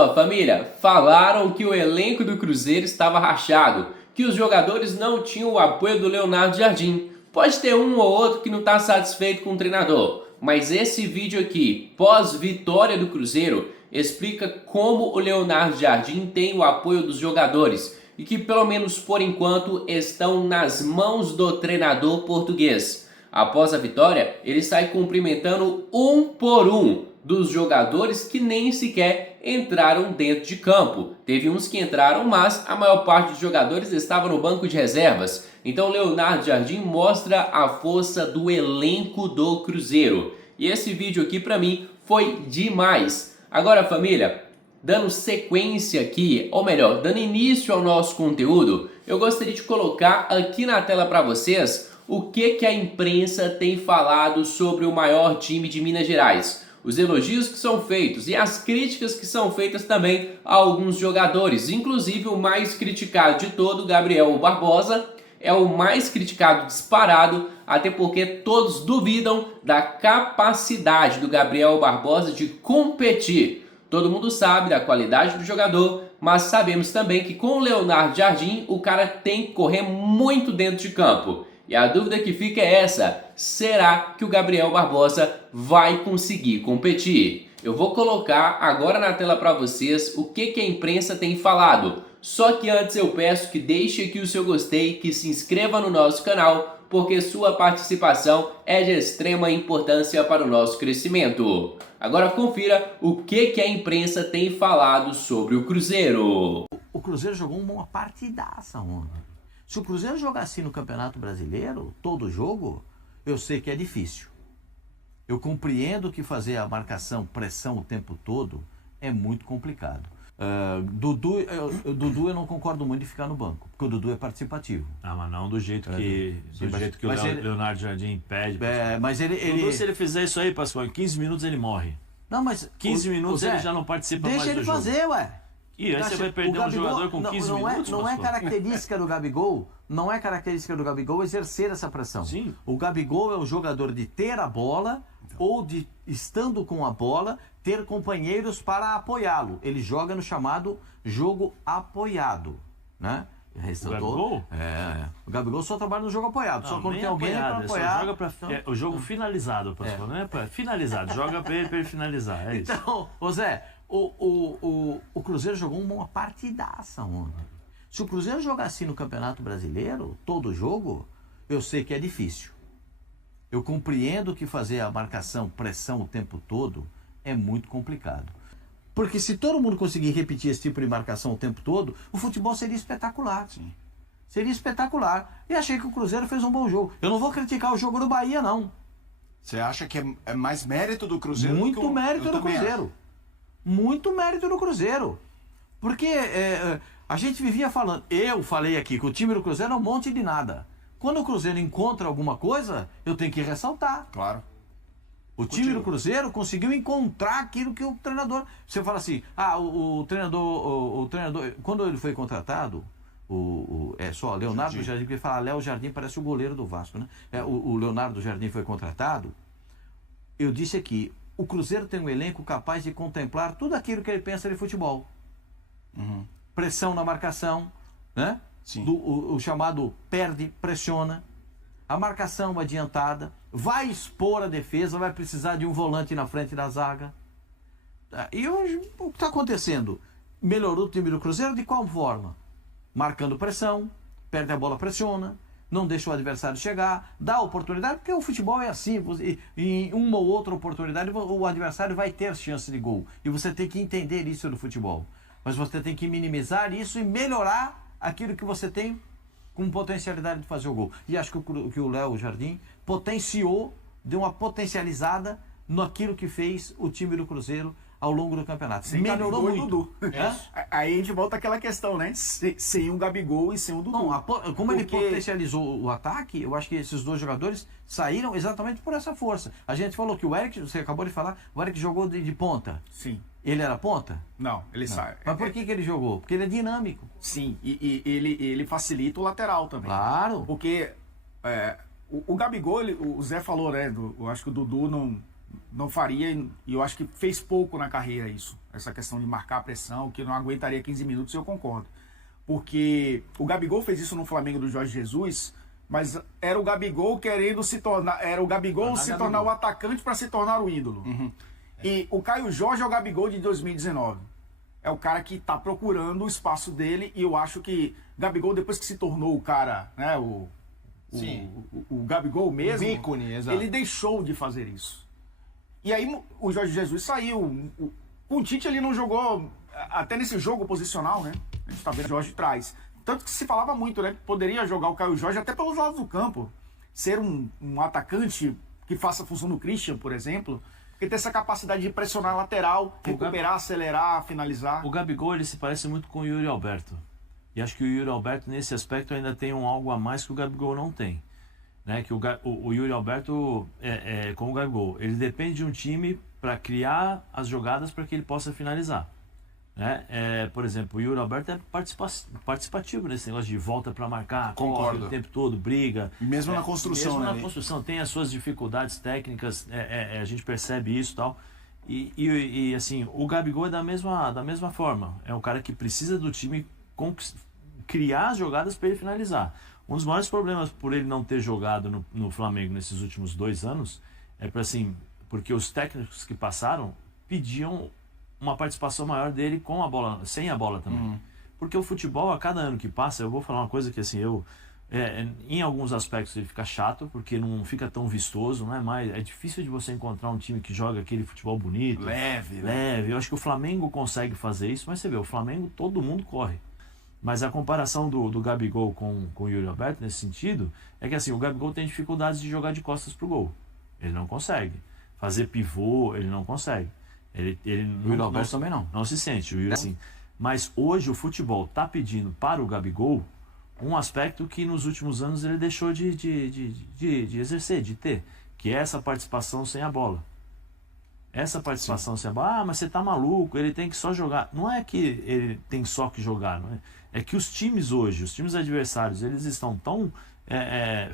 só, família, falaram que o elenco do Cruzeiro estava rachado, que os jogadores não tinham o apoio do Leonardo Jardim. Pode ter um ou outro que não está satisfeito com o treinador, mas esse vídeo aqui, pós-vitória do Cruzeiro, explica como o Leonardo Jardim tem o apoio dos jogadores e que, pelo menos por enquanto, estão nas mãos do treinador português. Após a vitória, ele sai cumprimentando um por um dos jogadores que nem sequer entraram dentro de campo. Teve uns que entraram, mas a maior parte dos jogadores estava no banco de reservas. Então Leonardo Jardim mostra a força do elenco do Cruzeiro. E esse vídeo aqui para mim foi demais. Agora, família, dando sequência aqui, ou melhor, dando início ao nosso conteúdo, eu gostaria de colocar aqui na tela para vocês o que a imprensa tem falado sobre o maior time de Minas Gerais. Os elogios que são feitos e as críticas que são feitas também a alguns jogadores, inclusive o mais criticado de todo, Gabriel Barbosa, é o mais criticado disparado, até porque todos duvidam da capacidade do Gabriel Barbosa de competir. Todo mundo sabe da qualidade do jogador, mas sabemos também que com o Leonardo Jardim o cara tem que correr muito dentro de campo. E a dúvida que fica é essa: será que o Gabriel Barbosa vai conseguir competir? Eu vou colocar agora na tela para vocês o que a imprensa tem falado. Só que antes eu peço que deixe aqui o seu gostei, que se inscreva no nosso canal, porque sua participação é de extrema importância para o nosso crescimento. Agora confira o que a imprensa tem falado sobre o Cruzeiro. O Cruzeiro jogou uma partidaça ontem. Se o Cruzeiro jogar assim no Campeonato Brasileiro, todo jogo, eu sei que é difícil. Eu compreendo que fazer a marcação, pressão o tempo todo é muito complicado. Dudu eu não concordo muito de ficar no banco, porque o Dudu é participativo. Ah, mas não do jeito que o Leonardo Jardim pede. Mas ele... Dudu, se ele fizer isso aí, Pascoal, em 15 minutos ele morre. Não, mas 15 minutos ele já não participa mais do jogo. Deixa ele fazer, ué. E aí você vai perder um jogador com 15 minutos? Não é característica do Gabigol, não é característica do Gabigol exercer essa pressão. Sim. O Gabigol é o jogador de ter a bola ou de, estando com a bola, ter companheiros para apoiá-lo. Ele joga no chamado jogo apoiado, né? O Gabigol? O Gabigol só trabalha no jogo apoiado, só quando tem alguém para apoiar. Joga o jogo finalizado, Pascoal, não é para finalizado, joga para ele finalizar, é isso. Então, ô Zé, o Cruzeiro jogou uma partidaça ontem. Se o Cruzeiro jogar assim no Campeonato Brasileiro, todo jogo, eu sei que é difícil. Eu compreendo que fazer a marcação, pressão o tempo todo é muito complicado. Porque se todo mundo conseguir repetir esse tipo de marcação o tempo todo, o futebol seria espetacular. Sim. Seria espetacular. E achei que o Cruzeiro fez um bom jogo. Eu não vou criticar o jogo do Bahia, não. Você acha que é mais mérito do Cruzeiro? Muito mérito do Cruzeiro. Muito mérito do Cruzeiro. Porque a gente vivia falando, eu falei aqui que o time do Cruzeiro é um monte de nada. Quando o Cruzeiro encontra alguma coisa, eu tenho que ressaltar. Claro. O time do Cruzeiro conseguiu encontrar aquilo que o treinador... Você fala assim, o treinador, quando ele foi contratado, só Leonardo Jardim, porque fala Léo Jardim parece o goleiro do Vasco, né? O Leonardo Jardim foi contratado, eu disse aqui, o Cruzeiro tem um elenco capaz de contemplar tudo aquilo que ele pensa de futebol. Uhum. Pressão na marcação, né? Sim. O chamado perde, pressiona. A marcação adiantada. Vai expor a defesa, vai precisar de um volante na frente da zaga. E hoje, o que está acontecendo? Melhorou o time do Cruzeiro de qual forma? Marcando pressão, perde a bola, pressiona, não deixa o adversário chegar, dá oportunidade, porque o futebol é assim, em uma ou outra oportunidade o adversário vai ter chance de gol. E você tem que entender isso no futebol. Mas você tem que minimizar isso e melhorar aquilo que você tem com potencialidade de fazer o gol. E acho que o Léo Jardim potenciou, deu uma potencializada naquilo que fez o time do Cruzeiro ao longo do campeonato. Melhorou muito. Dudu. Aí a gente volta àquela questão, né? Sem o Gabigol e sem o Dudu. Não, como ele potencializou o ataque, eu acho que esses dois jogadores saíram exatamente por essa força. A gente falou que o Eric, você acabou de falar, o Eric jogou de ponta. Sim. Ele era ponta? Não, ele sai. Mas por que ele jogou? Porque ele é dinâmico. Sim, e ele facilita o lateral também. Claro. Porque o Gabigol, o Zé falou, né? Eu acho que o Dudu não faria, e eu acho que fez pouco na carreira isso. Essa questão de marcar a pressão, que não aguentaria 15 minutos, eu concordo. Porque o Gabigol fez isso no Flamengo do Jorge Jesus, mas era o Gabigol querendo se tornar, era o Gabigol se tornar o atacante para se tornar o ídolo. E o Caio Jorge é o Gabigol de 2019. É o cara que está procurando o espaço dele, e eu acho que Gabigol, depois que se tornou o cara, né, o Gabigol mesmo, O ícone, exato. ele deixou de fazer isso. E aí o Jorge Jesus saiu. Com o Tite ele não jogou, até nesse jogo posicional, né? A gente tá vendo o Jorge traz. Tanto que se falava muito, né? Poderia jogar o Caio Jorge até pelos lados do campo. Ser um atacante que faça a função do Christian, por exemplo. Porque tem essa capacidade de pressionar a lateral, recuperar, acelerar, finalizar. O Gabigol, ele se parece muito com o Yuri Alberto. E acho que o Yuri Alberto, nesse aspecto, ainda tem algo a mais que o Gabigol não tem. Né? Que o Yuri Alberto, como o Gabigol, ele depende de um time para criar as jogadas para que ele possa finalizar. Né? Por exemplo, o Yuri Alberto é participativo nesse negócio de volta para marcar, corre o tempo todo, briga. Mesmo na construção, mesmo né? na construção, tem as suas dificuldades técnicas, a gente percebe isso e tal. E assim, o Gabigol é da mesma forma. É um cara que precisa do time criar as jogadas para ele finalizar. Um dos maiores problemas por ele não ter jogado no Flamengo nesses últimos 2 anos porque os técnicos que passaram pediam uma participação maior dele com a bola, sem a bola também. Porque o futebol, a cada ano que passa, eu vou falar uma coisa que assim, em alguns aspectos ele fica chato, porque não fica tão vistoso, não é mais. É difícil de você encontrar um time que joga aquele futebol bonito, leve. Eu acho que o Flamengo consegue fazer isso, mas você vê, o Flamengo todo mundo corre. Mas a comparação do Gabigol com o Yuri Alberto nesse sentido é que assim, o Gabigol tem dificuldades de jogar de costas pro gol. Ele não consegue. Fazer pivô, ele não consegue. O Yuri Alberto também não. Não se sente. O Yuri, assim. Mas hoje o futebol está pedindo para o Gabigol um aspecto que nos últimos anos ele deixou de exercer, de ter, que é essa participação sem a bola. Essa participação sem a bola, mas você tá maluco, ele tem que só jogar. Não é que ele tem só que jogar, não é? É que os times hoje, os times adversários, eles estão tão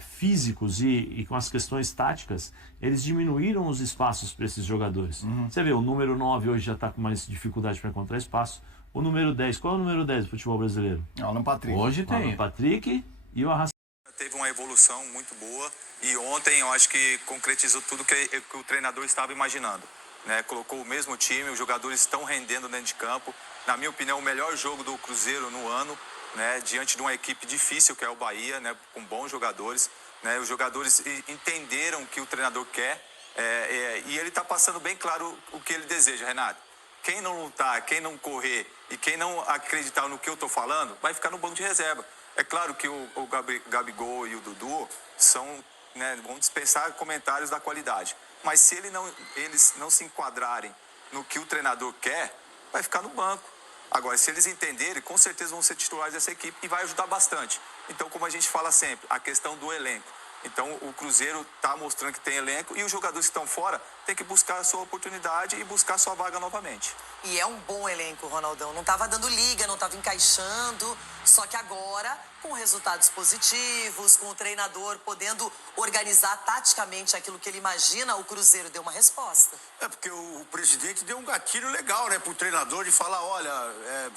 físicos e com as questões táticas, eles diminuíram os espaços para esses jogadores. Você vê, o número 9 hoje já está com mais dificuldade para encontrar espaço. O número 10, qual é o número 10 do futebol brasileiro? Alan Patrick. Hoje O tem. Alan Patrick e o Arrascaeta. Teve uma evolução muito boa e ontem eu acho que concretizou tudo que o treinador estava imaginando. Né? Colocou o mesmo time, os jogadores estão rendendo dentro de campo. Na minha opinião, o melhor jogo do Cruzeiro no ano, né? Diante de uma equipe difícil que é o Bahia, né? Com bons jogadores. Né? Os jogadores entenderam o que o treinador quer e ele está passando bem claro o que ele deseja, Renato. Quem não lutar, quem não correr e quem não acreditar no que eu estou falando, vai ficar no banco de reserva. É claro que o Gabigol e o Dudu vão dispensar comentários da qualidade. Mas se eles não se enquadrarem no que o treinador quer, vai ficar no banco. Agora, se eles entenderem, com certeza vão ser titulares dessa equipe e vai ajudar bastante. Então, como a gente fala sempre, a questão do elenco. Então, o Cruzeiro está mostrando que tem elenco e os jogadores que estão fora têm que buscar a sua oportunidade e buscar a sua vaga novamente. E é um bom elenco, Ronaldão. Não estava dando liga, não estava encaixando. Só que agora, com resultados positivos, com o treinador podendo organizar taticamente aquilo que ele imagina, o Cruzeiro deu uma resposta. É porque o presidente deu um gatilho legal, né, pro treinador de falar, olha,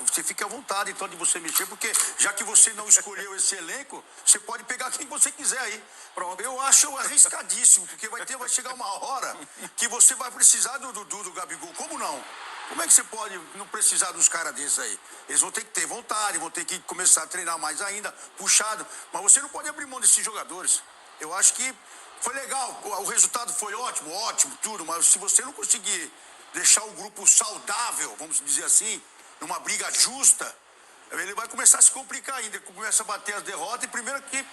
você fica à vontade então de você mexer, porque já que você não escolheu esse elenco, você pode pegar quem você quiser aí. Pronto. Eu acho arriscadíssimo, porque vai chegar uma hora que você vai precisar do Dudu, do Gabigol. Como não? Como é que você pode não precisar dos caras desses aí? Eles vão ter que ter vontade, vão ter que começar a treinar mais ainda, puxado. Mas você não pode abrir mão desses jogadores. Eu acho que foi legal, o resultado foi ótimo, tudo. Mas se você não conseguir deixar o grupo saudável, vamos dizer assim, numa briga justa, ele vai começar a se complicar ainda. Ele começa a bater as derrotas e primeiro que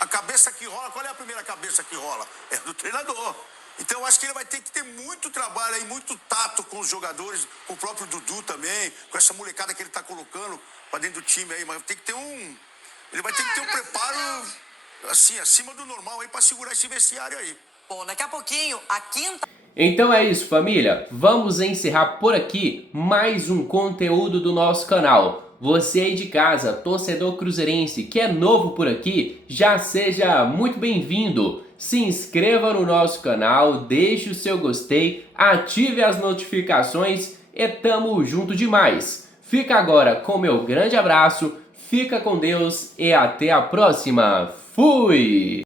a cabeça que rola, qual é a primeira cabeça que rola? É do treinador. Então eu acho que ele vai ter que ter muito trabalho aí, muito tato com os jogadores, com o próprio Dudu também, com essa molecada que ele está colocando para dentro do time aí, mas tem que ter ele vai ter que ter um preparo assim, acima do normal aí para segurar esse vestiário aí. Bom, daqui a pouquinho, a quinta... Então é isso, família. Vamos encerrar por aqui mais um conteúdo do nosso canal. Você aí de casa, torcedor cruzeirense, que é novo por aqui, já seja muito bem-vindo. Se inscreva no nosso canal, deixe o seu gostei, ative as notificações e tamo junto demais. Fica agora com meu grande abraço, fica com Deus e até a próxima. Fui!